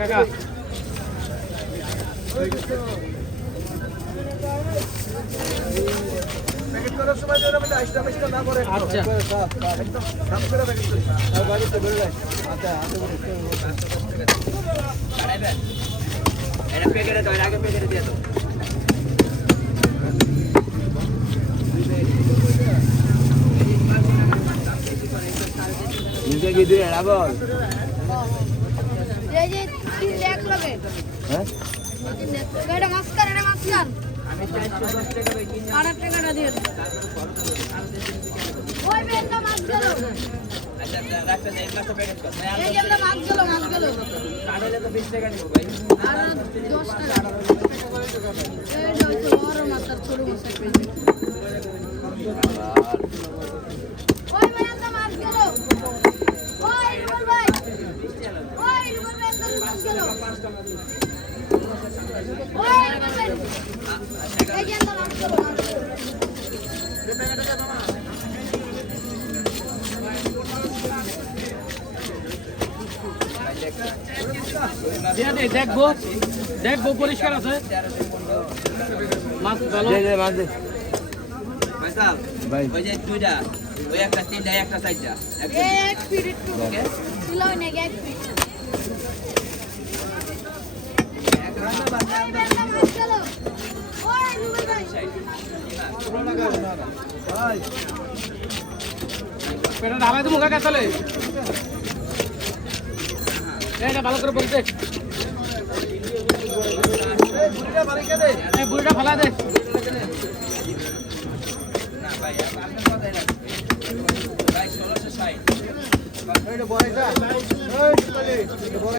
কাকা প্যাকেট করার সময় যেন আমি আইসটা মেশটা না করে আচ্ছা সাফ করে প্যাকেট করি আর বাড়িতে বের হই আচ্ছা আড়াইবেন এটা প্যাকেটে দাও আগে প্যাকেটে দিয়ে দাও নিচে কি দিয়ে রাবল এই যে 3 লাখ লাগে হ্যাঁ এটা মাস্কার আমি 410 টাকা ভাই কিনে 8 টাকাটা দিয়ে ওই বেটা মাছ গেল আচ্ছা রাখতে যাই মাছ প্যাকেট কর এই যে আমরা মাছ গেল কাটালে তো 20 টাকা নিব ভাই আর 10 টাকা এই হচ্ছে বড় মাছ আর ছোট মাছ ওই বেটা মাছ গেল ওই রুবল ভাই মাছ গেল ওই রুবল ভাই এই যে আমরা মাছ গেল দেখবো পরিষ্কার আছে মাছ ভালো মাছ দে ভাইসাব ভাই ওই যে দুইটা ওই একটা তিনটা একটা চারটা এক ফিট ওকে কিলো নে এক ফিট পেটা ঢালাই তো মুখে কাছালে এটা ভালো করে বলতে বুড়িটা ফেলা দে না ভাই আপনার কথাই রাখবেন ভাই 1660 এটা বড়টা